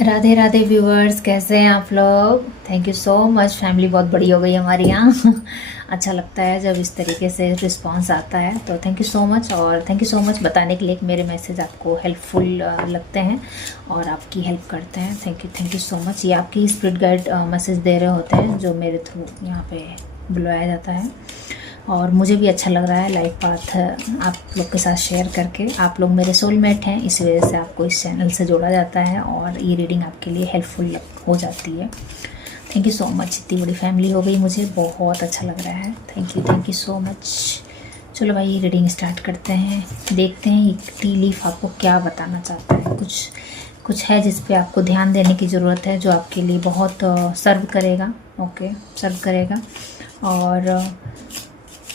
Radhe Radhe viewers, कैसे हैं आप लोग। Thank you so much. Family बहुत बड़ी हो गई हमारी यहाँ। अच्छा लगता है जब इस तरीके से रिस्पांस आता है, तो थैंक यू सो मच। और थैंक यू सो मच बताने के लिए कि मेरे मैसेज आपको हेल्पफुल लगते हैं और आपकी हेल्प करते हैं। Thank you so much. ये आपकी स्पिरिट गाइड मैसेज दे रहे होते हैं जो मेरे थ्रू यहाँ पे बुलवाया जाता है, और मुझे भी अच्छा लग रहा है लाइफ पाथ आप लोग के साथ शेयर करके। आप लोग मेरे सोलमेट हैं, इस वजह से आपको इस चैनल से जोड़ा जाता है और ये रीडिंग आपके लिए हेल्पफुल हो जाती है। Thank you so much. इतनी बड़ी फैमिली हो गई, मुझे बहुत अच्छा लग रहा है। Thank you so much. चलो भाई, ये रीडिंग स्टार्ट करते हैं। देखते हैं एक टी लीफ आपको क्या बताना चाहता है। कुछ है जिस पे आपको ध्यान देने की ज़रूरत है, जो आपके लिए बहुत सर्व करेगा। ओके, सर्व करेगा और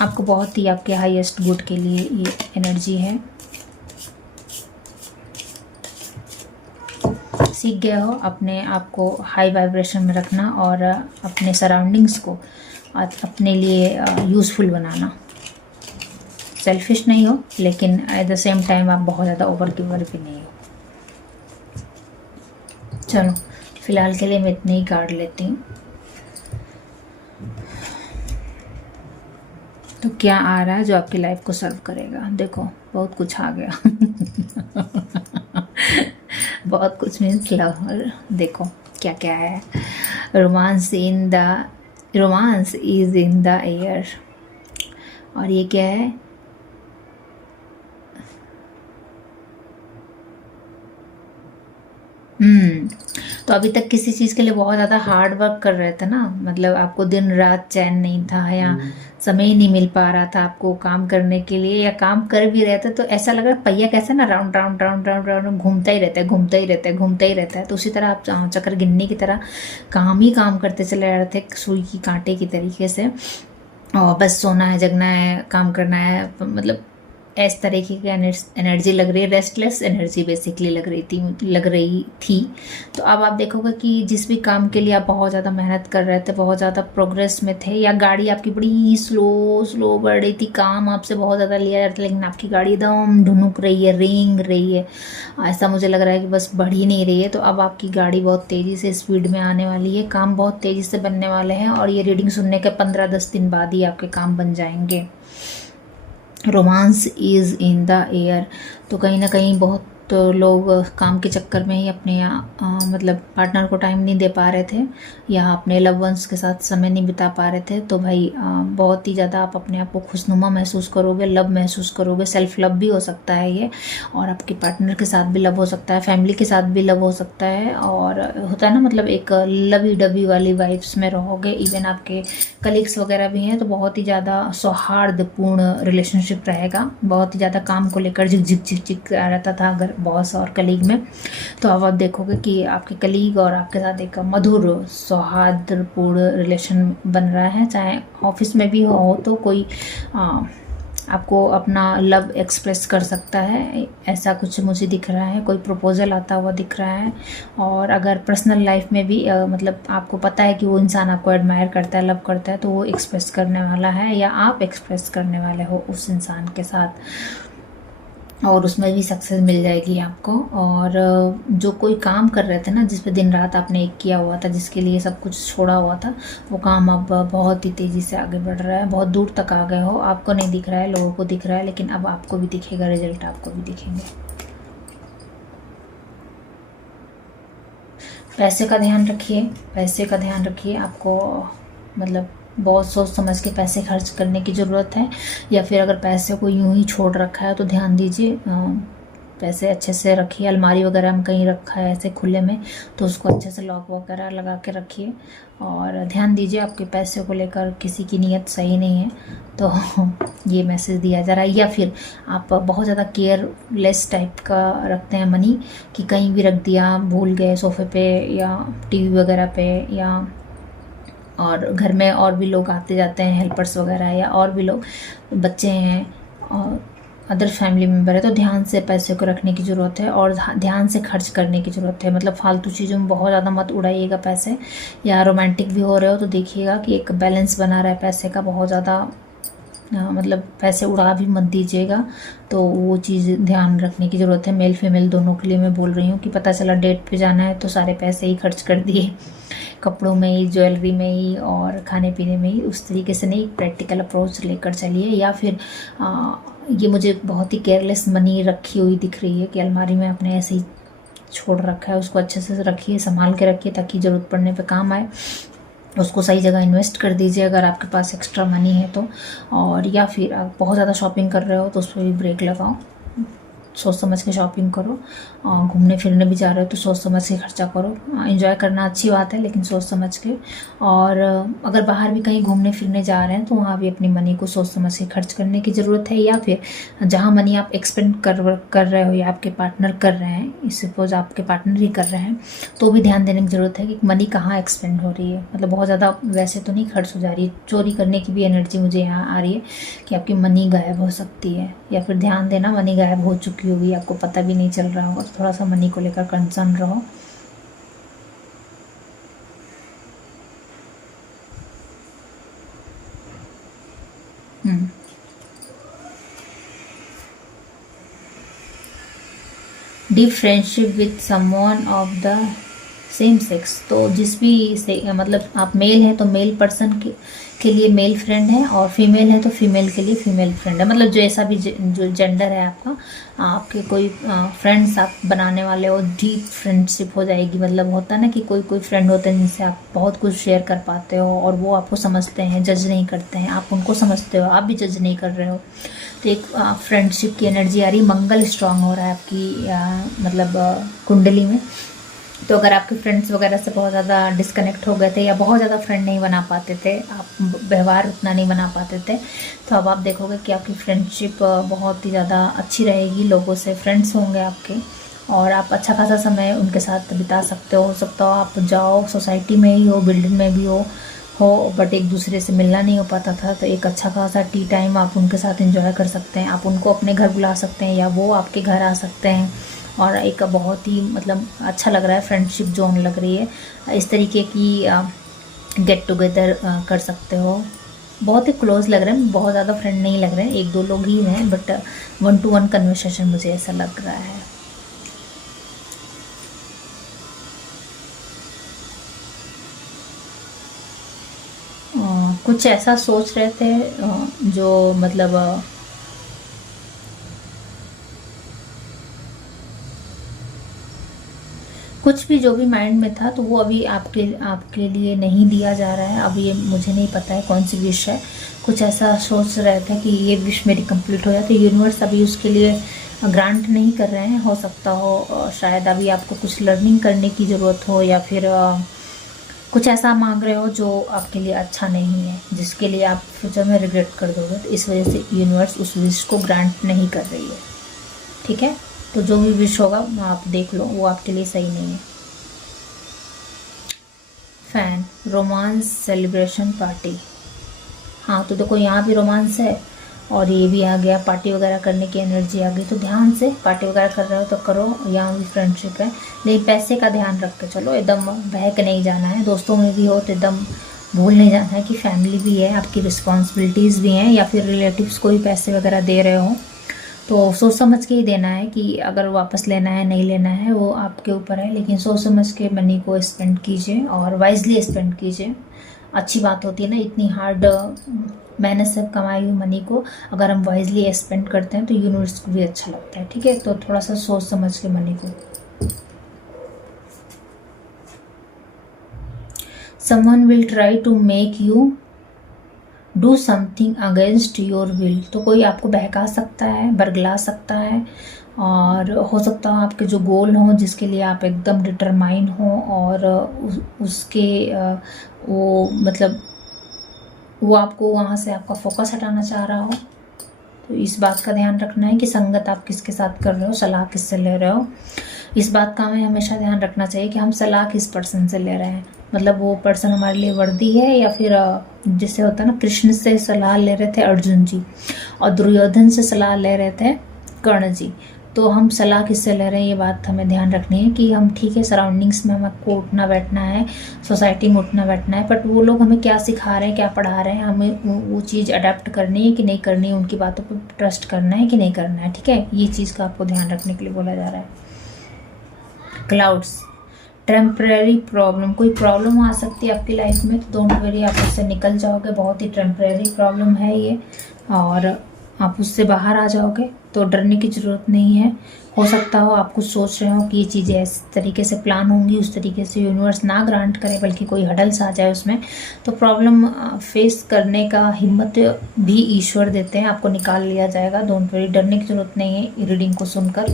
आपको बहुत ही आपके हाईएस्ट गुड के लिए ये एनर्जी है। सीख गए हो अपने आप को हाई वाइब्रेशन में रखना और अपने सराउंडिंग्स को अपने लिए यूज़फुल बनाना। सेल्फिश नहीं हो, लेकिन एट द सेम टाइम आप बहुत ज़्यादा ओवर गिवर भी नहीं हो। चलो, फिलहाल के लिए मैं इतने ही कार्ड लेती हूँ। तो क्या आ रहा है जो आपकी लाइफ को सर्व करेगा। देखो, बहुत कुछ आ गया। बहुत कुछ मीन्स लव। देखो क्या क्या है। Romance is in the air. और ये क्या है? तो अभी तक किसी चीज़ के लिए बहुत ज़्यादा हार्ड वर्क कर रहे थे ना, मतलब आपको दिन रात चैन नहीं था, या समय ही नहीं मिल पा रहा था आपको काम करने के लिए, या काम कर भी रहे थे तो ऐसा लग रहा है पहिया कैसे ना round round round round round घूमता ही रहता है, घूमता ही रहता है, घूमता ही रहता है। तो उसी तरह आप चक्कर गिननी की तरह काम ही काम करते चले जा रहे थे, सुई की कांटे की तरीके से। और बस सोना है, जगना है, काम करना है, मतलब इस तरीके की एनर्जी लग रही है। रेस्टलेस एनर्जी बेसिकली लग रही थी। तो अब आप देखोगे कि जिस भी काम के लिए आप बहुत ज़्यादा मेहनत कर रहे थे, बहुत ज़्यादा प्रोग्रेस में थे, या गाड़ी आपकी बड़ी स्लो बढ़ रही थी, काम आपसे बहुत ज़्यादा लिया जा रहा था, लेकिन आपकी गाड़ी एकदम ढुनुक रही है, रेंग रही है, ऐसा मुझे लग रहा है कि बस बढ़ ही नहीं रही है। तो अब आपकी गाड़ी बहुत तेज़ी से स्पीड में आने वाली है, काम बहुत तेज़ी से बनने वाले हैं, और ये रीडिंग सुनने के 15-10 दिन बाद ही आपके काम बन जाएंगे। Romance is in the air. तो कहीं ना कहीं बहुत लोग काम के चक्कर में ही अपने मतलब पार्टनर को टाइम नहीं दे पा रहे थे, या अपने लव वंस के साथ समय नहीं बिता पा रहे थे। तो भाई बहुत ही ज़्यादा आप अपने आप को खुशनुमा महसूस करोगे, लव महसूस करोगे। सेल्फ लव भी हो सकता है ये, और आपके पार्टनर के साथ भी लव हो सकता है, फैमिली के साथ भी लव हो सकता है, और होता है ना, मतलब एक लवी डबी वाली वाइब्स में रहोगे। इवन आपके कलीग्स वगैरह भी हैं, तो बहुत ही ज़्यादा सौहार्दपूर्ण रिलेशनशिप रहेगा। बहुत ही ज़्यादा काम को लेकर झिक झिक झिक झिक रहता था अगर बॉस और कलीग में, तो अब आप देखोगे कि आपके कलीग और आपके साथ एक मधुर सौहार्दपूर्ण रिलेशन बन रहा है। चाहे ऑफिस में भी हो तो कोई आपको अपना लव एक्सप्रेस कर सकता है, ऐसा कुछ मुझे दिख रहा है। कोई प्रपोजल आता हुआ दिख रहा है। और अगर पर्सनल लाइफ में भी मतलब आपको पता है कि वो इंसान आपको एडमायर करता है, लव करता है, तो वो एक्सप्रेस करने वाला है, या आप एक्सप्रेस करने वाले हो उस इंसान के साथ, और उसमें भी सक्सेस मिल जाएगी आपको। और जो कोई काम कर रहे थे ना, जिस पे दिन रात आपने एक किया हुआ था, जिसके लिए सब कुछ छोड़ा हुआ था, वो काम अब बहुत ही तेज़ी से आगे बढ़ रहा है। बहुत दूर तक आ गए हो, आपको नहीं दिख रहा है, लोगों को दिख रहा है, लेकिन अब आपको भी दिखेगा, रिजल्ट आपको भी दिखेंगे। पैसे का ध्यान रखिए, पैसे का ध्यान रखिए। आपको मतलब बहुत सोच समझ के पैसे खर्च करने की ज़रूरत है, या फिर अगर पैसे को यूं ही छोड़ रखा है तो ध्यान दीजिए। पैसे अच्छे से रखिए। अलमारी वगैरह में कहीं रखा है ऐसे खुले में, तो उसको अच्छे से लॉक वगैरह लगा के रखिए, और ध्यान दीजिए आपके पैसे को लेकर किसी की नीयत सही नहीं है। तो ये मैसेज दिया जा रहा है। या फिर आप बहुत ज़्यादा केयरलेस टाइप का रखते हैं मनी, कि कहीं भी रख दिया, भूल गए सोफे पे या टीवी वगैरह पे, या और घर में और भी लोग आते जाते हैं, हेल्पर्स वगैरह, या और भी लोग, बच्चे हैं और अदर फैमिली मेम्बर है, तो ध्यान से पैसे को रखने की ज़रूरत है, और ध्यान से खर्च करने की ज़रूरत है। मतलब फालतू चीज़ों में बहुत ज़्यादा मत उड़ाइएगा पैसे। या रोमांटिक भी हो रहे हो तो देखिएगा कि एक बैलेंस बना रहा है पैसे का, बहुत ज़्यादा मतलब पैसे उड़ा भी मत दीजिएगा। तो वो चीज़ ध्यान रखने की ज़रूरत है। मेल फीमेल दोनों के लिए मैं बोल रही हूँ कि पता चला डेट पे जाना है तो सारे पैसे ही खर्च कर दिए कपड़ों में ही, ज्वेलरी में ही और खाने पीने में ही। उस तरीके से नहीं, प्रैक्टिकल अप्रोच लेकर चलिए। या फिर ये मुझे बहुत ही केयरलेस मनी रखी हुई दिख रही है कि अलमारी में आपने ऐसे ही छोड़ रखा है। उसको अच्छे से रखिए, संभाल के रखिए ताकि ज़रूरत पड़ने पे काम आए। उसको सही जगह इन्वेस्ट कर दीजिए अगर आपके पास एक्स्ट्रा मनी है तो। और या फिर आप बहुत ज़्यादा शॉपिंग कर रहे हो तो उस पर भी ब्रेक लगाओ, सोच समझ के शॉपिंग करो। घूमने फिरने भी जा रहे हो तो सोच समझ के खर्चा करो। एंजॉय करना अच्छी बात है लेकिन सोच समझ के। और अगर बाहर भी कहीं घूमने फिरने जा रहे हैं तो वहाँ भी अपनी मनी को सोच समझ के खर्च करने की ज़रूरत है। या फिर जहाँ मनी आप एक्सपेंड कर रहे हो या आपके पार्टनर कर रहे हैं, सपोज आपके पार्टनर ही कर रहे हैं, तो भी ध्यान देने की ज़रूरत है कि मनी कहाँ एक्सपेंड हो रही है। मतलब बहुत ज़्यादा वैसे तो नहीं खर्च हो जा रही है। चोरी करने की भी एनर्जी मुझे यहाँ आ रही है कि आपकी मनी गायब हो सकती है। या फिर ध्यान देना, मनी गायब हो चुकी होगी, आपको पता भी नहीं चल रहा होगा। तो थोड़ा सा मनी को लेकर कंसर्न रहो। Deep friendship with someone of the same sex. तो जिस भी से मतलब आप मेल हैं तो मेल पर्सन के लिए मेल फ्रेंड है, और फीमेल है तो फीमेल के लिए फीमेल फ्रेंड है। मतलब जैसा भी जो जेंडर है आपका, आपके कोई फ्रेंड्स आप बनाने वाले हो, डीप फ्रेंडशिप हो जाएगी। मतलब होता है ना कि कोई फ्रेंड होते हैं जिनसे आप बहुत कुछ शेयर कर पाते हो और वो आपको समझते हैं, जज नहीं करते हैं। आप उनको समझते हो, आप भी जज नहीं कर रहे हो। तो एक फ्रेंडशिप की एनर्जी आ रही, मंगल स्ट्रांग हो रहा है आपकी मतलब कुंडली में। तो अगर आपके फ्रेंड्स वगैरह से बहुत ज़्यादा डिस्कनेक्ट हो गए थे या बहुत ज़्यादा फ्रेंड नहीं बना पाते थे, आप व्यवहार उतना नहीं बना पाते थे, तो अब आप देखोगे कि आपकी फ्रेंडशिप बहुत ही ज़्यादा अच्छी रहेगी। लोगों से फ्रेंड्स होंगे आपके और आप अच्छा खासा समय उनके साथ बिता सकते हो सकता हो आप जाओ, सोसाइटी में ही हो, बिल्डिंग में भी हो बट एक दूसरे से मिलना नहीं हो पाता था, तो एक अच्छा खासा टी टाइम आप उनके साथ एंजॉय कर सकते हैं। आप उनको अपने घर बुला सकते हैं या वो आपके घर आ सकते हैं और एक बहुत ही मतलब अच्छा लग रहा है, फ्रेंडशिप जोन लग रही है। इस तरीके की गेट टुगेदर कर सकते हो। बहुत ही क्लोज लग रहे हैं, बहुत ज़्यादा फ्रेंड नहीं लग रहे हैं, एक दो लोग ही हैं बट 1-to-1 कन्वर्सेशन मुझे ऐसा लग रहा है। कुछ ऐसा सोच रहे थे जो मतलब कुछ भी जो भी माइंड में था तो वो अभी आपके लिए नहीं दिया जा रहा है। अब ये मुझे नहीं पता है कौन सी विश है। कुछ ऐसा सोच रहे थे कि ये विश मेरी कंप्लीट हो जाए, तो यूनिवर्स अभी उसके लिए ग्रांट नहीं कर रहे हैं। हो सकता हो शायद अभी आपको कुछ लर्निंग करने की ज़रूरत हो या फिर कुछ ऐसा मांग रहे हो जो आपके लिए अच्छा नहीं है, जिसके लिए आप फ्यूचर में रिग्रेट कर दोगे। तो इस वजह से यूनिवर्स उस विश को ग्रांट नहीं कर रही है। ठीक है, तो जो भी विश होगा आप देख लो, वो आपके लिए सही नहीं है। Fan, romance, celebration, party. हाँ तो देखो यहाँ भी रोमांस है और ये भी आ गया, पार्टी वगैरह करने की एनर्जी आ गई। तो ध्यान से पार्टी वगैरह कर रहे हो तो करो, यहाँ भी फ्रेंडशिप है। लेकिन पैसे का ध्यान रख के चलो, एकदम बहक नहीं जाना है। दोस्तों में भी हो तो एकदम भूल नहीं जाना है कि फैमिली भी है, आपकी रिस्पॉन्सिबिलिटीज़ भी हैं, या फिर रिलेटिव्स को भी पैसे वगैरह दे रहे हो तो सोच समझ के ही देना है कि अगर वापस लेना है नहीं लेना है वो आपके ऊपर है। लेकिन सोच समझ के मनी को स्पेंड कीजिए और वाइजली स्पेंड कीजिए। अच्छी बात होती है ना, इतनी हार्ड मेहनत से कमाई हुई मनी को अगर हम वाइजली स्पेंड करते हैं तो यूनिवर्स को भी अच्छा लगता है। ठीक है, तो थोड़ा सा सोच समझ के मनी को। Someone will try to make you do something against your will. तो कोई आपको बहका सकता है, बरगला सकता है, और हो सकता है आपके जो गोल हों जिसके लिए आप एकदम डिटरमाइन हो और उसके वो मतलब वो आपको वहाँ से आपका फोकस हटाना चाह रहा हो। तो इस बात का ध्यान रखना है कि संगत आप किसके साथ कर रहे हो, सलाह किससे ले रहे हो। इस बात का हमें हमेशा ध्यान रखना चाहिए कि हम सलाह किस पर्सन से ले रहे हैं। मतलब वो पर्सन हमारे लिए वर्दी है या फिर जैसे होता है ना, कृष्ण से सलाह ले रहे थे अर्जुन जी और दुर्योधन से सलाह ले रहे थे कर्ण जी। तो हम सलाह किससे ले रहे हैं, ये बात हमें ध्यान रखनी है कि हम ठीक है सराउंडिंग्स में हमको उठना बैठना है, सोसाइटी में उठना बैठना है, बट वो लोग हमें क्या सिखा रहे हैं, क्या पढ़ा रहे हैं, हमें वो चीज़ अडेप्ट करनी है कि नहीं करनी है, उनकी बातों पर ट्रस्ट करना है कि नहीं करना है। ठीक है, ये चीज़ का आपको ध्यान रखने के लिए बोला जा रहा है। क्लाउड्स, टेम्परेरी प्रॉब्लम, कोई प्रॉब्लम आ सकती है आपकी लाइफ में, तो डोंट वरी, आप उससे निकल जाओगे। बहुत ही टेम्परेरी प्रॉब्लम है ये, और आप उससे बाहर आ जाओगे, तो डरने की ज़रूरत नहीं है। हो सकता हो आप कुछ सोच रहे हो कि ये चीज़ें इस तरीके से प्लान होंगी, उस तरीके से यूनिवर्स ना ग्रांट करे, बल्कि कोई हडल्स आ जाए उसमें, तो प्रॉब्लम फेस करने का हिम्मत भी ईश्वर देते हैं, आपको निकाल लिया जाएगा। डोंट वरी, डरने की ज़रूरत नहीं है रीडिंग को सुनकर।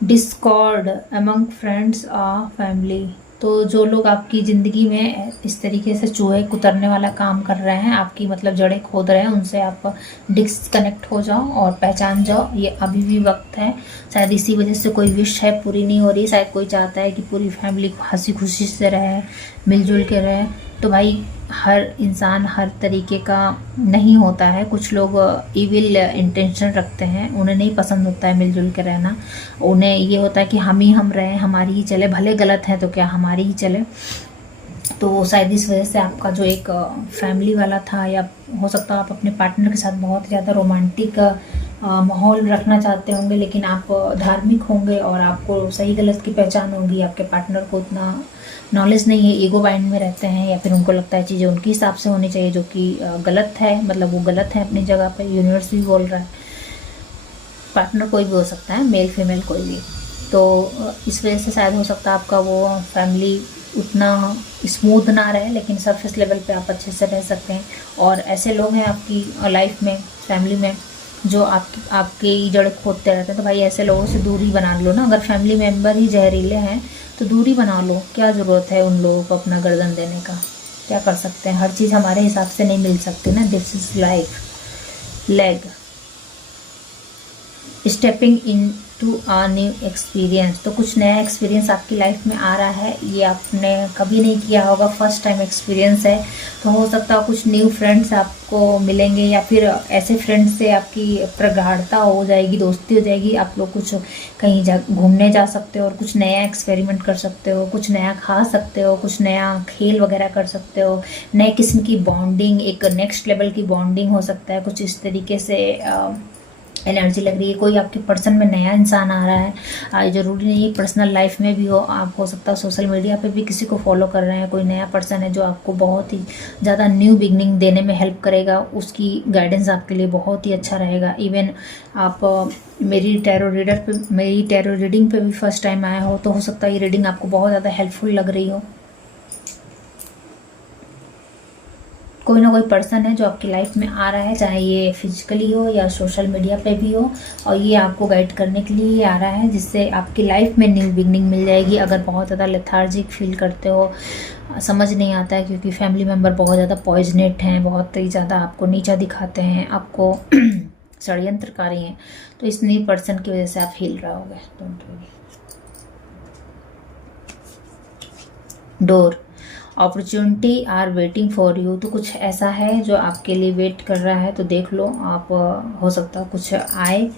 डिस्कॉर्ड अमंग फ्रेंड्स आ फैमिली, तो जो लोग आपकी ज़िंदगी में इस तरीके से चूहे कुतरने वाला काम कर रहे हैं, आपकी मतलब जड़ें खोद रहे हैं, उनसे आप डिस्कनेक्ट हो जाओ और पहचान जाओ, ये अभी भी वक्त है। शायद इसी वजह से कोई विश है पूरी नहीं हो रही, शायद कोई चाहता है कि पूरी फैमिली हंसी खुशी से रहे, मिलजुल के रहे। तो भाई हर इंसान हर तरीके का नहीं होता है, कुछ लोग इविल इंटेंशन रखते हैं, उन्हें नहीं पसंद होता है मिलजुल के रहना, उन्हें ये होता है कि हम ही हम रहें, हमारी ही चले, भले गलत है तो क्या हमारी ही चले। तो शायद इस वजह से आपका जो एक फैमिली वाला था, या हो सकता है आप अपने पार्टनर के साथ बहुत ज़्यादा रोमांटिक माहौल रखना चाहते होंगे, लेकिन आप धार्मिक होंगे और आपको सही गलत की पहचान होगी। आपके पार्टनर को उतना नॉलेज नहीं है, ईगो माइंड में रहते हैं, या फिर उनको लगता है चीज़ें उनके हिसाब से होनी चाहिए, जो कि गलत है, मतलब वो गलत है अपनी जगह पर, यूनिवर्स भी बोल रहा है। पार्टनर कोई भी हो सकता है, मेल फीमेल कोई भी। तो इस वजह से शायद हो सकता है आपका वो फैमिली उतना स्मूथ ना रहे, लेकिन सरफेस लेवल पे आप अच्छे से रह सकते हैं। और ऐसे लोग हैं आपकी लाइफ में, फैमिली में, जो आपकी जड़ खोदते रहते हैं, तो भाई ऐसे लोगों से दूरी बना लो ना। अगर फैमिली मेम्बर ही जहरीले हैं तो दूरी बना लो, क्या ज़रूरत है उन लोगों को अपना गर्दन देने का। क्या कर सकते हैं, हर चीज़ हमारे हिसाब से नहीं मिल सकती ना, this is life. Leg, stepping in to a new experience, तो कुछ नया एक्सपीरियंस आपकी लाइफ में आ रहा है, ये आपने कभी नहीं किया होगा, फर्स्ट टाइम एक्सपीरियंस है। तो हो सकता है कुछ न्यू फ्रेंड्स आपको मिलेंगे, या फिर ऐसे फ्रेंड्स से आपकी प्रगाढ़ता हो जाएगी, दोस्ती हो जाएगी, आप लोग कुछ कहीं घूमने जा सकते हो और कुछ नया एक्सपेरिमेंट कर सकते हो, कुछ नया खा सकते हो, कुछ नया खेल वगैरह कर सकते हो, नए किस्म की बॉन्डिंग, एक नेक्स्ट लेवल की बॉन्डिंग हो सकता है, कुछ इस तरीके से एनर्जी लग रही है। कोई आपके पर्सन में नया इंसान आ रहा है, ज़रूरी नहीं है पर्सनल लाइफ में भी हो, आप हो सकता है सोशल मीडिया पे भी किसी को फॉलो कर रहे हैं, कोई नया पर्सन है जो आपको बहुत ही ज़्यादा न्यू बिगनिंग देने में हेल्प करेगा, उसकी गाइडेंस आपके लिए बहुत ही अच्छा रहेगा। इवन आप मेरी टैरो रीडिंग पे भी फर्स्ट टाइम आए हो, तो हो सकता है ये रीडिंग आपको बहुत ज़्यादा हेल्पफुल लग रही हो। कोई ना कोई पर्सन है जो आपकी लाइफ में आ रहा है, चाहे ये फिजिकली हो या सोशल मीडिया पे भी हो, और ये आपको गाइड करने के लिए ही आ रहा है, जिससे आपकी लाइफ में न्यू बिगनिंग मिल जाएगी। अगर बहुत ज़्यादा लेथार्जिक फील करते हो, समझ नहीं आता है, क्योंकि फैमिली मेम्बर बहुत ज़्यादा पॉइजनेट हैं, बहुत ही ज़्यादा आपको नीचा दिखाते हैं, आपको षड्यंत्रकारी हैं, तो इस न्यू पर्सन की वजह से आप हिल रहोगे। Don't worry. Door, opportunity are waiting for you, तो कुछ ऐसा है जो आपके लिए वेट कर रहा है, तो देख लो आप, हो सकता है कुछ आए,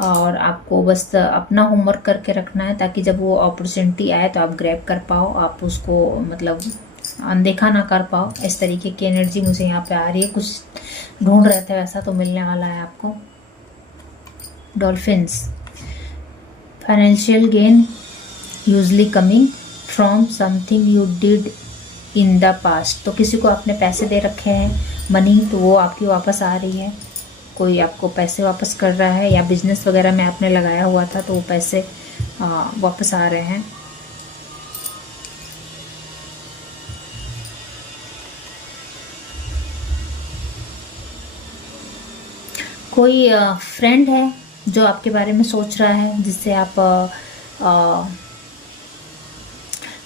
और आपको बस अपना होमवर्क करके रखना है, ताकि जब वो अपॉर्चुनिटी आए तो आप ग्रैब कर पाओ, आप उसको मतलब अनदेखा ना कर पाओ। इस तरीके की एनर्जी मुझे यहाँ पे आ रही है, कुछ ढूंढ रहे थे वैसा तो मिलने वाला है आपको। Dolphins, financial gain usually coming from something you did in the past, तो किसी को आपने पैसे दे रखे हैं, मनी, तो वो आपकी वापस आ रही है, कोई आपको पैसे वापस कर रहा है, या बिजनेस वगैरह में आपने लगाया हुआ था तो वो पैसे वापस आ रहे हैं। कोई फ्रेंड है जो आपके बारे में सोच रहा है, जिससे आप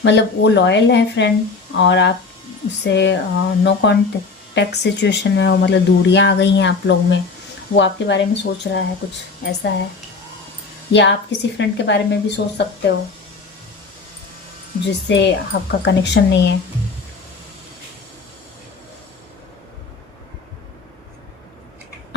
मतलब वो लॉयल है फ्रेंड, और आप उससे नो कॉन्टेक्ट सिचुएशन में हो, मतलब दूरियां आ गई हैं आप लोग में, वो आपके बारे में सोच रहा है, कुछ ऐसा है। या आप किसी फ्रेंड के बारे में भी सोच सकते हो जिससे आपका कनेक्शन नहीं है।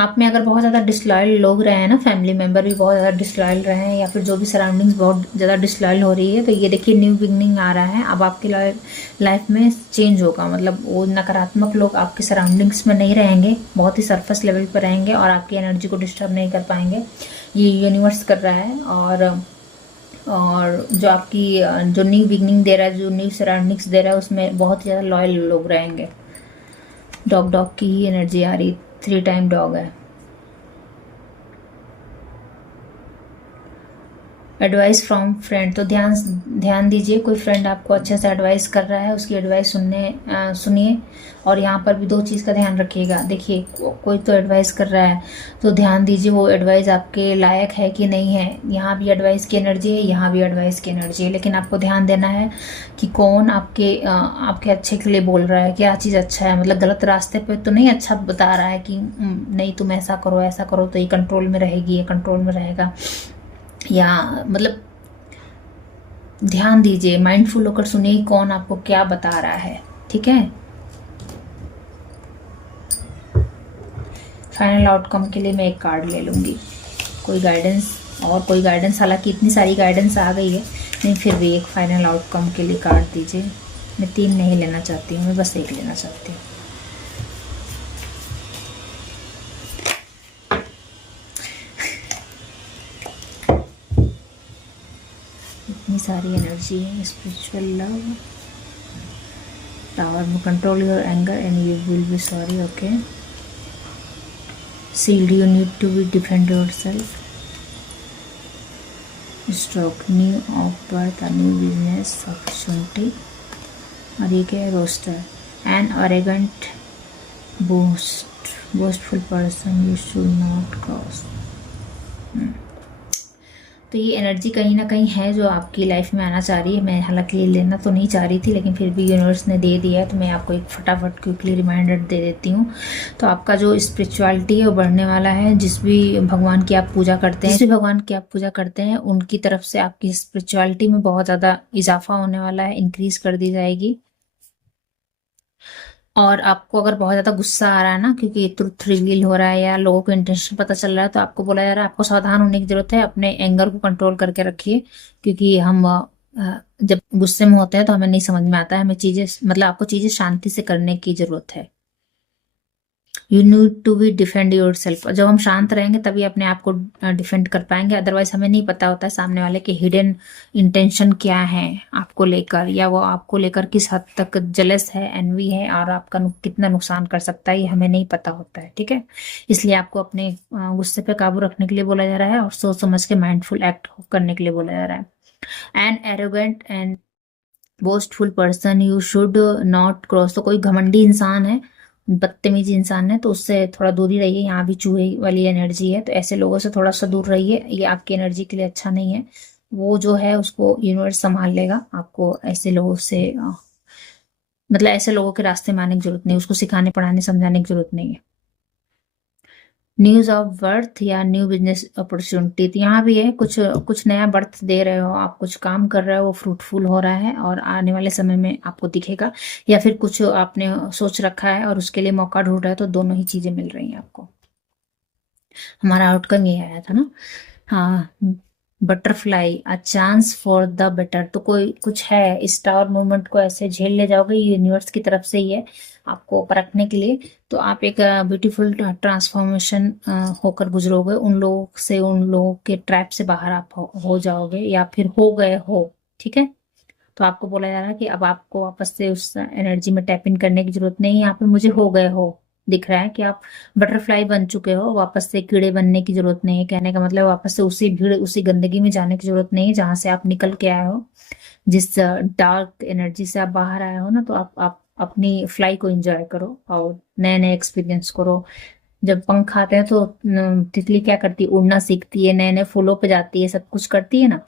आप में अगर बहुत ज़्यादा डिसलॉयल लोग रहे हैं ना, फैमिली मेंबर भी बहुत ज़्यादा डिसलॉयल रहे हैं, या फिर जो भी सराउंडिंग्स बहुत ज़्यादा डिसलॉयल हो रही है, तो ये देखिए न्यू बिगनिंग आ रहा है। अब आपकी लाइफ में चेंज होगा, मतलब वो नकारात्मक लोग आपके सराउंडिंग्स में नहीं रहेंगे, बहुत ही सरफेस लेवल पर रहेंगे और आपकी एनर्जी को डिस्टर्ब नहीं कर पाएंगे। ये यूनिवर्स कर रहा है। और जो आपकी जो न्यू बिगनिंग दे रहा है, जो न्यू सराउंडिंग्स दे रहा है, उसमें बहुत ज़्यादा लॉयल लोग रहेंगे। डॉग की ही एनर्जी आ रही, 3 टाइम डॉग है। एडवाइस फ्रॉम फ्रेंड, तो ध्यान दीजिए, कोई फ्रेंड आपको अच्छे से एडवाइस कर रहा है, उसकी एडवाइस सुनिए। और यहाँ पर भी 2 चीज़ का ध्यान रखिएगा। देखिए कोई तो एडवाइस कर रहा है, तो ध्यान दीजिए वो एडवाइस आपके लायक है कि नहीं है। यहाँ भी एडवाइस की एनर्जी है, यहाँ भी एडवाइस की एनर्जी है, लेकिन आपको ध्यान देना है कि कौन आपके अच्छे के लिए बोल रहा है, क्या चीज़ अच्छा है। मतलब गलत रास्ते पे तो नहीं अच्छा बता रहा है कि नहीं तुम ऐसा करो तो ये कंट्रोल में रहेगी, ये कंट्रोल में रहेगा, या मतलब ध्यान दीजिए, माइंडफुल होकर सुनिए कौन आपको क्या बता रहा है। ठीक है, फाइनल आउटकम के लिए मैं एक कार्ड ले लूँगी, कोई गाइडेंस। हालांकि इतनी सारी गाइडेंस आ गई है, लेकिन फिर भी एक फाइनल आउटकम के लिए कार्ड दीजिए। मैं 3 नहीं लेना चाहती हूँ, मैं बस 1 लेना चाहती हूँ। इतनी सारी एनर्जी है। स्पिरिचुअल लव, टावर में control your anger and you will be sorry. Okay, sealed, you need to be defend yourself. Stroke, new of birth, a new business opportunity. और ये क्या है, roster, an arrogant boastful person you should not cross. तो ये energy कहीं ना कहीं है जो आपकी लाइफ में आना चाह रही है। मैं हालांकि ये लेना तो नहीं चाह रही थी, लेकिन फिर भी यूनिवर्स ने दे दिया है, तो मैं आपको एक फटाफट क्विकली रिमाइंडर दे देती हूँ। तो आपका जो स्पिरिचुअलिटी है वो बढ़ने वाला है। जिस भी भगवान की आप पूजा करते हैं उनकी तरफ से आपकी स्पिरिचुअलिटी में बहुत ज़्यादा इजाफा होने वाला है, इंक्रीज कर दी जाएगी। और आपको अगर बहुत ज़्यादा गुस्सा आ रहा है ना, क्योंकि ट्रुथ रिवील हो रहा है या लोगों को इंटेंशन पता चल रहा है, तो आपको बोला जा रहा है आपको सावधान होने की जरूरत है, अपने एंगर को कंट्रोल करके रखिए। क्योंकि हम जब गुस्से में होते हैं तो हमें नहीं समझ में आता है, हमें चीज़ें, मतलब आपको चीज़ें शांति से करने की जरूरत है। You need to be defend yourself. जब हम शांत रहेंगे तभी अपने आप को डिफेंड कर पाएंगे, अदरवाइज हमें नहीं पता होता है सामने वाले के हिडन इंटेंशन क्या है आपको लेकर, या वो आपको लेकर किस हद तक जलस है, एनवी है, और आपका कितना नुकसान कर सकता है, ये हमें नहीं पता होता है। ठीक है, इसलिए आपको अपने गुस्से पे काबू रखने के लिए बोला जा रहा है, और सोच समझ के माइंडफुल एक्ट करने के लिए बोला जा रहा है। An arrogant and boastful person you should not cross, तो कोई घमंडी इंसान है, बदतमीज इंसान है, तो उससे थोड़ा दूरी रहिए। यहाँ भी चूहे वाली एनर्जी है, तो ऐसे लोगों से थोड़ा सा दूर रहिए, ये आपकी एनर्जी के लिए अच्छा नहीं है। वो जो है उसको यूनिवर्स संभाल लेगा, आपको ऐसे लोगों से मतलब ऐसे लोगों के रास्ते में आने की जरूरत नहीं, उसको सिखाने पढ़ाने समझाने की जरूरत नहीं है। न्यूज ऑफ बर्थ या न्यू बिजनेस अपॉर्चुनिटी, तो यहाँ भी है कुछ कुछ नया बर्थ दे रहे हो आप, कुछ काम कर रहे हो वो फ्रूटफुल हो रहा है और आने वाले समय में आपको दिखेगा, या फिर कुछ आपने सोच रखा है और उसके लिए मौका ढूंढ रहे हो, तो दोनों ही चीजें मिल रही हैं आपको। हमारा आउटकम ये आया था ना, हाँ, butterfly, a chance for the better, तो कोई कुछ है, स्टार मूवमेंट को ऐसे झेल ले जाओगे, ये यूनिवर्स की तरफ से ही है आपको परखने के लिए। तो आप एक ब्यूटीफुल ट्रांसफॉर्मेशन होकर गुजरोगे, उन लोगों के ट्रैप से बाहर आप हो जाओगे, या फिर हो गए हो। ठीक है, तो आपको बोला जा रहा है कि अब आपको वापस से उस एनर्जी में टैप इन करने की जरूरत नहीं है। यहाँ पे मुझे हो गए हो दिख रहा है कि आप बटरफ्लाई बन चुके हो, वापस से कीड़े बनने की जरूरत नहीं है। कहने का मतलब वापस से उसी भीड़ उसी गंदगी में जाने की जरूरत नहीं है जहां से आप निकल के आए हो। जिस डार्क एनर्जी से आप बाहर आए हो ना, तो आप अपनी फ्लाई को एंजॉय करो और नए नए एक्सपीरियंस करो। जब पंख आते हैं तो तितली क्या करती है, उड़ना सीखती है, नए नए फूलों पे जाती है, सब कुछ करती है ना।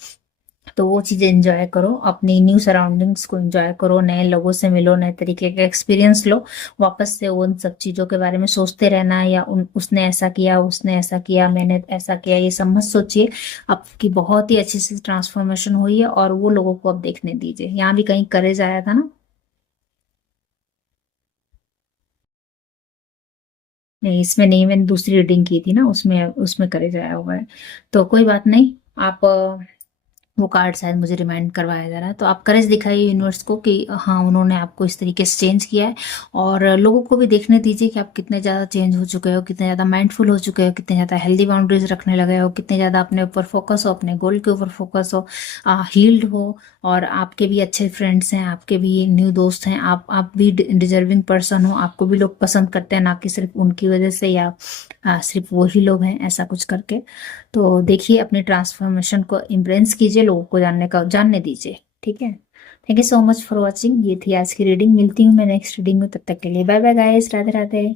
तो वो चीजें एंजॉय करो, अपनी न्यू सराउंडिंग्स को एंजॉय करो, नए लोगों से मिलो, नए तरीके का एक्सपीरियंस लो। वापस से उन सब चीजों के बारे में सोचते रहना, या उसने ऐसा किया, उसने ऐसा किया, मैंने ऐसा किया, ये सब मत सोचिए। आपकी बहुत ही अच्छी सी ट्रांसफॉर्मेशन हुई है, और वो लोगों को अब देखने दीजिए। यहाँ भी कहीं करेज आया था ना, नहीं इसमें नहीं, मैंने दूसरी रीडिंग की थी ना, उसमें उसमें करे जाया हुआ है। तो कोई बात नहीं, आप वो कार्ड शायद मुझे रिमाइंड करवाया जा रहा है, तो आप करेज दिखाइए यूनिवर्स को कि हाँ उन्होंने आपको इस तरीके से चेंज किया है। और लोगों को भी देखने दीजिए कि आप कितने ज़्यादा चेंज हो चुके हो, कितने ज़्यादा माइंडफुल हो चुके हो, कितने ज़्यादा हेल्दी बाउंड्रीज रखने लगे हो, कितने ज़्यादा अपने ऊपर फोकस हो, अपने गोल के ऊपर फोकस हो, हील्ड हो। और आपके भी अच्छे फ्रेंड्स हैं, आपके भी न्यू दोस्त हैं, आप भी डिजर्विंग पर्सन हो, आपको भी लोग पसंद करते हैं, ना कि सिर्फ उनकी वजह से या सिर्फ वही लोग हैं ऐसा कुछ करके। तो देखिए अपनी ट्रांसफॉर्मेशन को इम्प्रेस कीजिए, लोगों को जानने दीजिए। ठीक है, thank you so much for watching. ये थी आज की रीडिंग, मिलती हूँ मैं नेक्स्ट रीडिंग में, तब तक के लिए bye bye guys, Radhe Radhe.